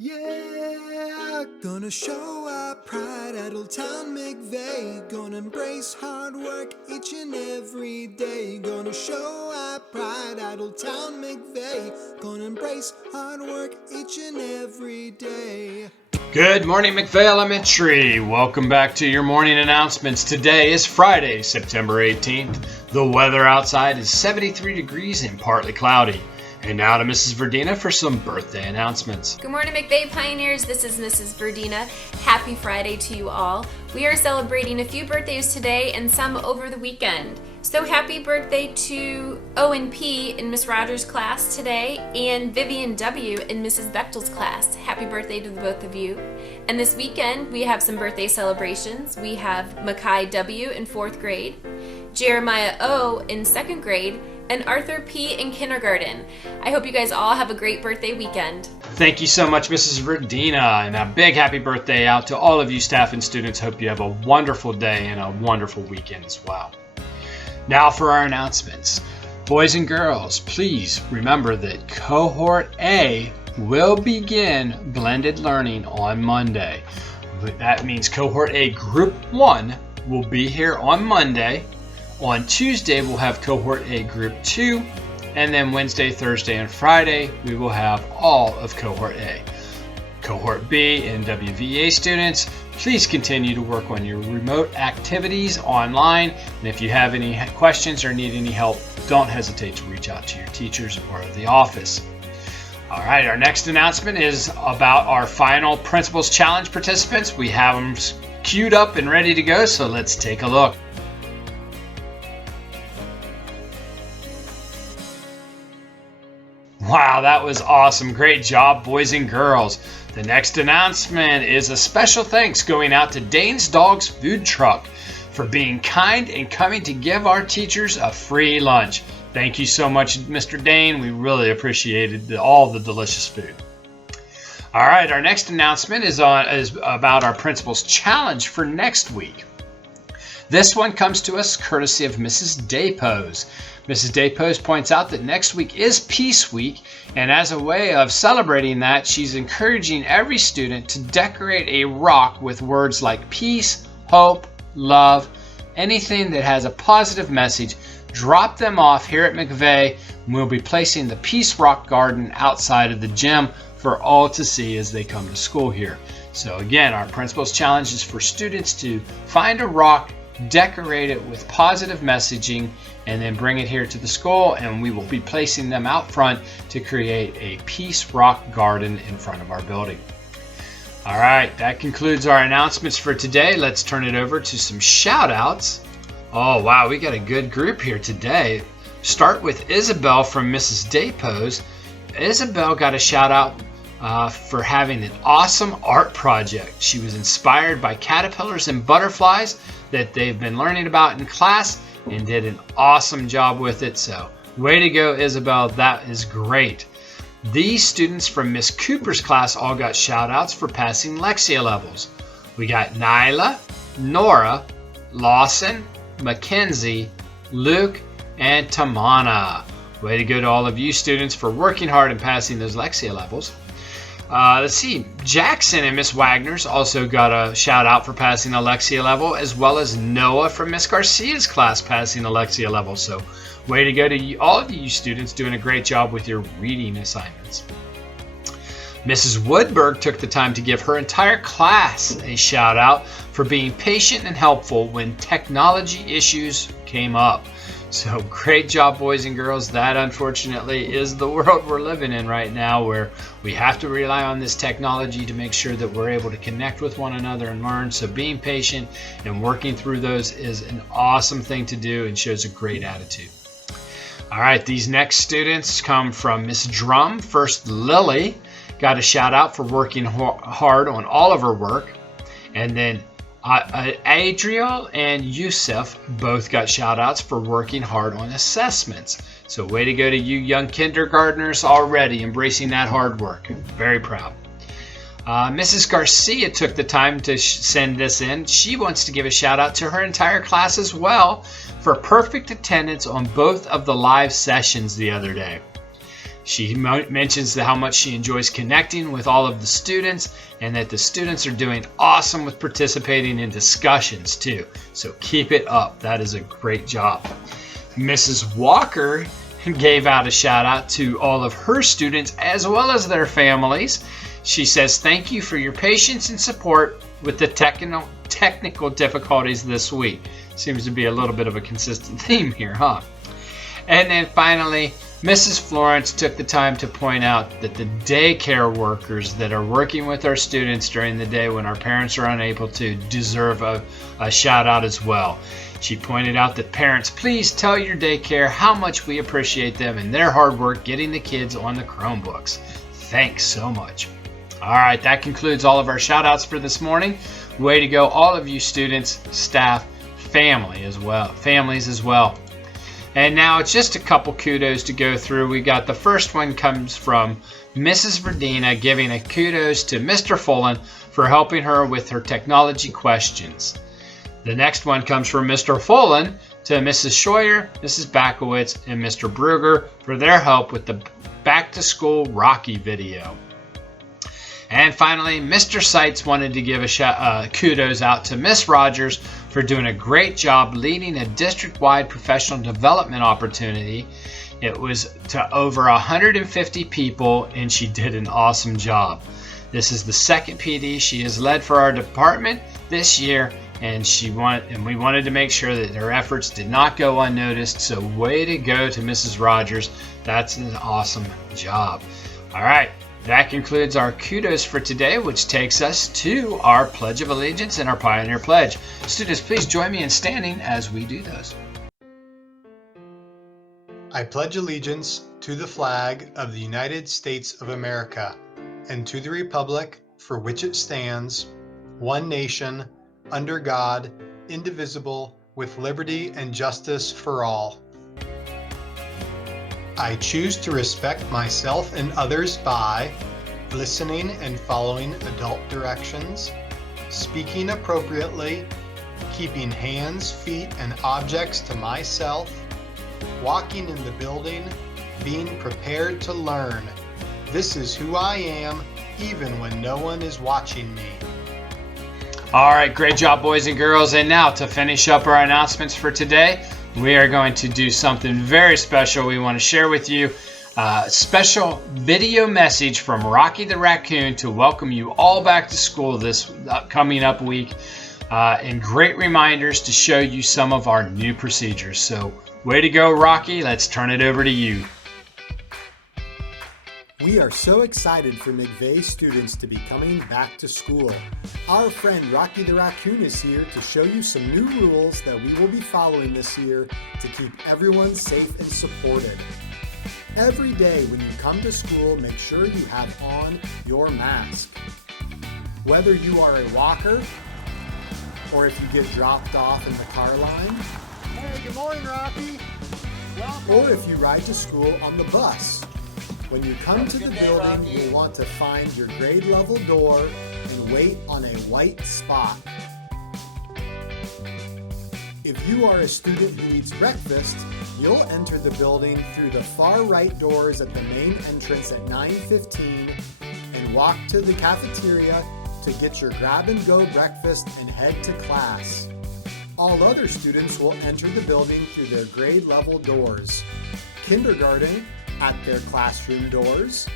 Yeah, gonna show our pride at Old Town McVay. Gonna embrace hard work each and every day. Gonna show our pride at Old Town McVay. Gonna embrace hard work each and every day. Good morning, McVay Elementary. Welcome back to your morning announcements. Today is Friday, September 18th. The weather outside is 73 degrees and partly cloudy. And now to Mrs. Verdina for some birthday announcements. Good morning, McVay Pioneers. This is Mrs. Verdina. Happy Friday to you all. We are celebrating a few birthdays today and some over the weekend. So happy birthday to Owen P. in Miss Rogers' class today and Vivian W. in Mrs. Bechtel's class. Happy birthday to the both of you. And this weekend we have some birthday celebrations. We have Makai W. in 4th grade, Jeremiah O. in 2nd grade, and Arthur P. in kindergarten. I hope you guys all have a great birthday weekend. Thank you so much, Mrs. Verdina, and a big happy birthday out to all of you staff and students. Hope you have a wonderful day and a wonderful weekend as well. Now for our announcements. Boys and girls, please remember that Cohort A will begin blended learning on Monday. That means Cohort A Group 1 will be here on Monday. On Tuesday, we'll have Cohort A Group 2, and then Wednesday, Thursday, and Friday, we will have all of Cohort A. Cohort B and WVA students, please continue to work on your remote activities online, and if you have any questions or need any help, don't hesitate to reach out to your teachers or the office. All right, our next announcement is about our final Principals Challenge participants. We have them queued up and ready to go, so let's take a look. Wow, that was awesome. Great job, boys and girls. The next announcement is a special thanks going out to Dane's Dogs Food Truck for being kind and coming to give our teachers a free lunch. Thank you so much, Mr. Dane. We really appreciated all the delicious food. All right, our next announcement is about our Principals Challenge for next week. This one comes to us courtesy of Mrs. Daypose. Mrs. Daypose points out that next week is Peace Week, and as a way of celebrating that, she's encouraging every student to decorate a rock with words like peace, hope, love, anything that has a positive message. Drop them off here at McVay, and we'll be placing the Peace Rock Garden outside of the gym for all to see as they come to school here. So again, our Principal's Challenge is for students to find a rock, decorate it with positive messaging, and then bring it here to the school, and we will be placing them out front to create a Peace Rock Garden in front of our building. All right, that concludes our announcements for today. Let's turn it over to some shout outs. Oh wow, we got a good group here today. Start with Isabel from Mrs. Daypose. Isabel got a shout out for having an awesome art project. She was inspired by caterpillars and butterflies that they've been learning about in class and did an awesome job with it. So way to go, Isabel. That is great. These students from Miss Cooper's class all got shout outs for passing Lexia levels. We got Nyla, Nora, Lawson, Mackenzie, Luke, and Tamana. Way to go to all of you students for working hard and passing those Lexia levels. Let's see, Jackson and Miss Wagner's also got a shout out for passing a Lexia level, as well as Noah from Miss Garcia's class passing a Lexia level. So way to go to all of you students doing a great job with your reading assignments. Mrs. Woodberg took the time to give her entire class a shout out for being patient and helpful when technology issues came up. So great job, boys and girls. That unfortunately is the world we're living in right now, where we have to rely on this technology to make sure that we're able to connect with one another and learn. So being patient and working through those is an awesome thing to do and shows a great attitude. All right, these next students come from Miss Drum. First, Lily got a shout out for working hard on all of her work. And then Adriel and Yusuf both got shout outs for working hard on assessments. So way to go to you young kindergartners already embracing that hard work. Very proud. Mrs. Garcia took the time to send this in. She wants to give a shout out to her entire class as well for perfect attendance on both of the live sessions the other day. She mentions how much she enjoys connecting with all of the students and that the students are doing awesome with participating in discussions too. So keep it up. That is a great job. Mrs. Walker gave out a shout out to all of her students as well as their families. She says, thank you for your patience and support with the technical difficulties this week. Seems to be a little bit of a consistent theme here, huh? And then finally, Mrs. Florence took the time to point out that the daycare workers that are working with our students during the day when our parents are unable to deserve a shout out as well. She pointed out that parents, please tell your daycare how much we appreciate them and their hard work getting the kids on the Chromebooks. Thanks so much. All right, that concludes all of our shout outs for this morning. Way to go, all of you students, staff, families as well. And now it's just a couple kudos to go through. We got the first one comes from Mrs. Verdina giving a kudos to Mr. Fullen for helping her with her technology questions. The next one comes from Mr. Fullen to Mrs. Scheuer, Mrs. Backowitz, and Mr. Bruger for their help with the Back to School Rocky video. And finally, Mr. Seitz wanted to give a kudos out to Miss Rogers for doing a great job leading a district-wide professional development opportunity. It was to over 150 people, and she did an awesome job. This is the second PD she has led for our department this year, and we wanted to make sure that her efforts did not go unnoticed. So way to go to Mrs. Rogers. That's an awesome job. All right. That concludes our kudos for today, which takes us to our Pledge of Allegiance and our Pioneer Pledge. Students, please join me in standing as we do those. I pledge allegiance to the flag of the United States of America and to the republic for which it stands, one nation, under God, indivisible, with liberty and justice for all. I choose to respect myself and others by listening and following adult directions, speaking appropriately, keeping hands, feet, and objects to myself, walking in the building, being prepared to learn. This is who I am, even when no one is watching me. All right, great job, boys and girls. And now to finish up our announcements for today, we are going to do something very special we want to share with you. A special video message from Rocky the Raccoon to welcome you all back to school this coming up week, and great reminders to show you some of our new procedures. So way to go, Rocky. Let's turn it over to you. We are so excited for McVay students to be coming back to school. Our friend Rocky the Raccoon is here to show you some new rules that we will be following this year to keep everyone safe and supported. Every day when you come to school, make sure you have on your mask. Whether you are a walker or if you get dropped off in the car line. Hey, good morning, Rocky. Welcome. Or if you ride to school on the bus. When you come to the building, you'll want to find your grade level door and wait on a white spot. If you are a student who needs breakfast, you'll enter the building through the far right doors at the main entrance at 9:15 and walk to the cafeteria to get your grab-and-go breakfast and head to class. All other students will enter the building through their grade level doors. Kindergarten at their classroom doors.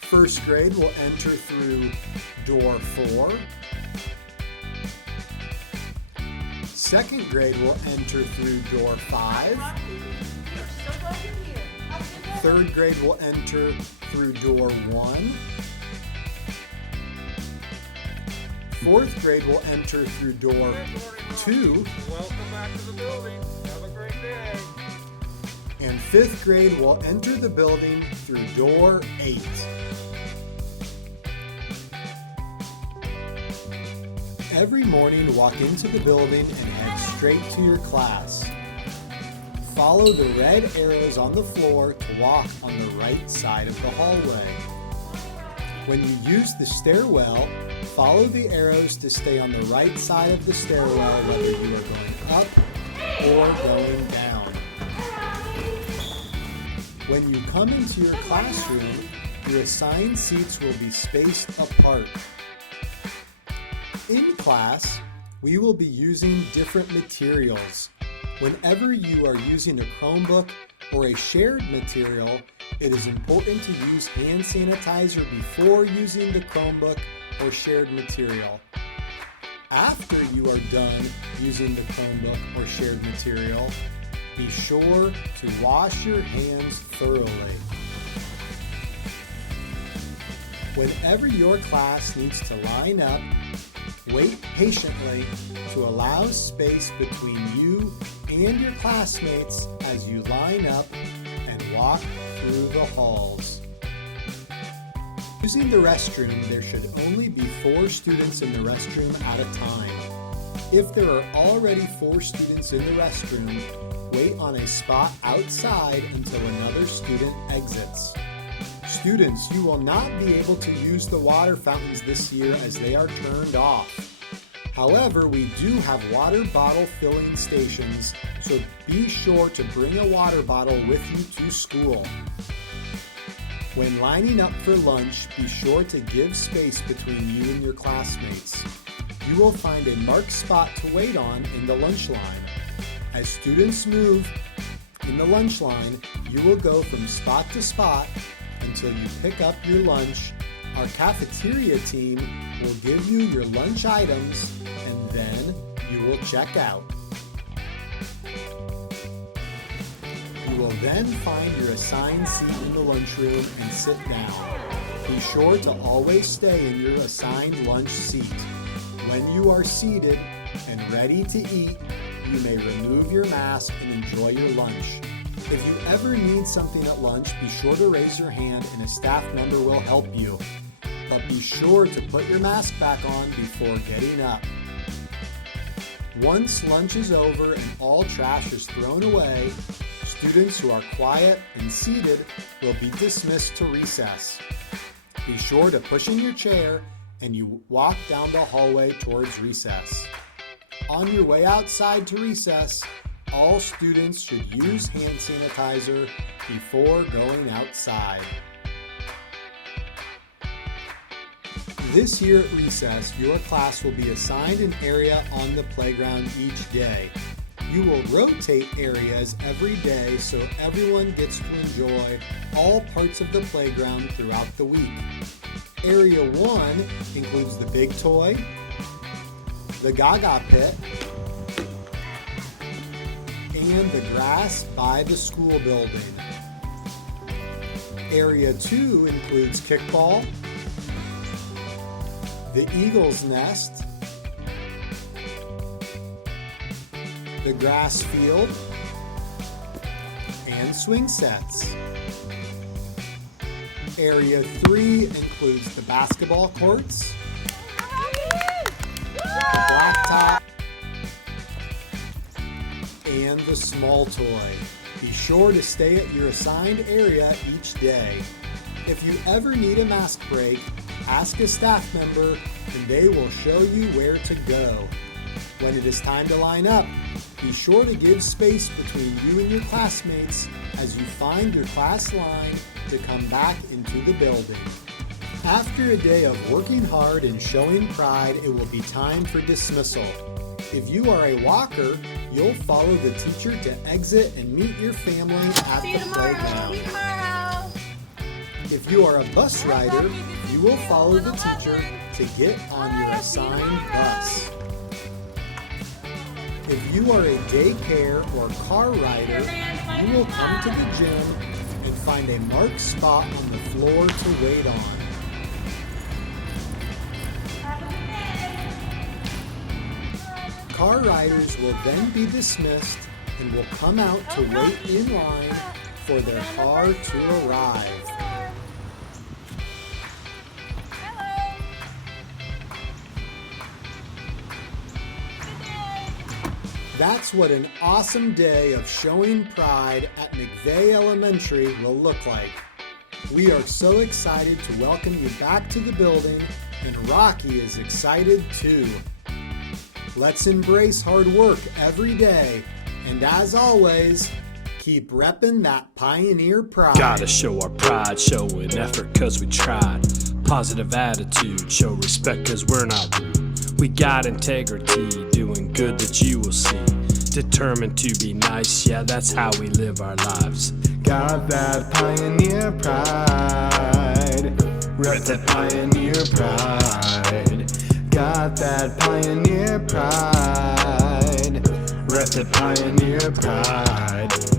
First grade will enter through door 4. Second grade will enter through door 5. Third grade will enter through door 1. Fourth grade will enter through door 2. Welcome back to the building. Have a great day. And fifth grade will enter the building through door 8. Every morning, walk into the building and head straight to your class. Follow the red arrows on the floor to walk on the right side of the hallway. When you use the stairwell, follow the arrows to stay on the right side of the stairwell whether you are going up or going down. When you come into your classroom, your assigned seats will be spaced apart. In class, we will be using different materials. Whenever you are using a Chromebook or a shared material, it is important to use hand sanitizer before using the Chromebook or shared material. After you are done using the Chromebook or shared material, be sure to wash your hands thoroughly. Whenever your class needs to line up, wait patiently to allow space between you and your classmates as you line up and walk through the halls. Using the restroom, there should only be 4 students in the restroom at a time. If there are already 4 students in the restroom, wait on a spot outside until another student exits. Students, you will not be able to use the water fountains this year as they are turned off. However, we do have water bottle filling stations, so be sure to bring a water bottle with you to school. When lining up for lunch, be sure to give space between you and your classmates. You will find a marked spot to wait on in the lunch line. As students move in the lunch line, you will go from spot to spot until you pick up your lunch. Our cafeteria team will give you your lunch items and then you will check out. You will then find your assigned seat in the lunchroom and sit down. Be sure to always stay in your assigned lunch seat. When you are seated and ready to eat, you may remove your mask and enjoy your lunch. If you ever need something at lunch, be sure to raise your hand and a staff member will help you. But be sure to put your mask back on before getting up. Once lunch is over and all trash is thrown away, students who are quiet and seated will be dismissed to recess. Be sure to push in your chair and you walk down the hallway towards recess. On your way outside to recess, all students should use hand sanitizer before going outside. This year at recess, your class will be assigned an area on the playground each day. You will rotate areas every day so everyone gets to enjoy all parts of the playground throughout the week. Area 1 includes the big toy, the Gaga pit, and the grass by the school building. Area 2 includes kickball, the Eagle's Nest, the grass field, and swing sets. Area 3 includes the basketball courts, the blacktop, and the small toy. Be sure to stay at your assigned area each day. If you ever need a mask break, ask a staff member and they will show you where to go. When it is time to line up, be sure to give space between you and your classmates as you find your class line to come back into the building. After a day of working hard and showing pride, it will be time for dismissal. If you are a walker, you'll follow the teacher to exit and meet your family at the playground. If you are a bus rider, you will follow the teacher to get on your assigned bus. If you are a daycare or car rider, you will come to the gym and find a marked spot on the floor to wait on. Car riders will then be dismissed and will come out to wait in line for their car to arrive. That's what an awesome day of showing pride at McVay Elementary will look like. We are so excited to welcome you back to the building, and Rocky is excited too. Let's embrace hard work every day, and as always, Keep reppin' that pioneer pride. Gotta show our pride, showing effort cause we tried. Positive attitude, show respect cause we're not rude. We got integrity, doing good that you will see. Determined to be nice, yeah, that's how we live our lives. Got that pioneer pride. Rep that pioneer pride. Got that pioneer pride. Rep that pioneer pride.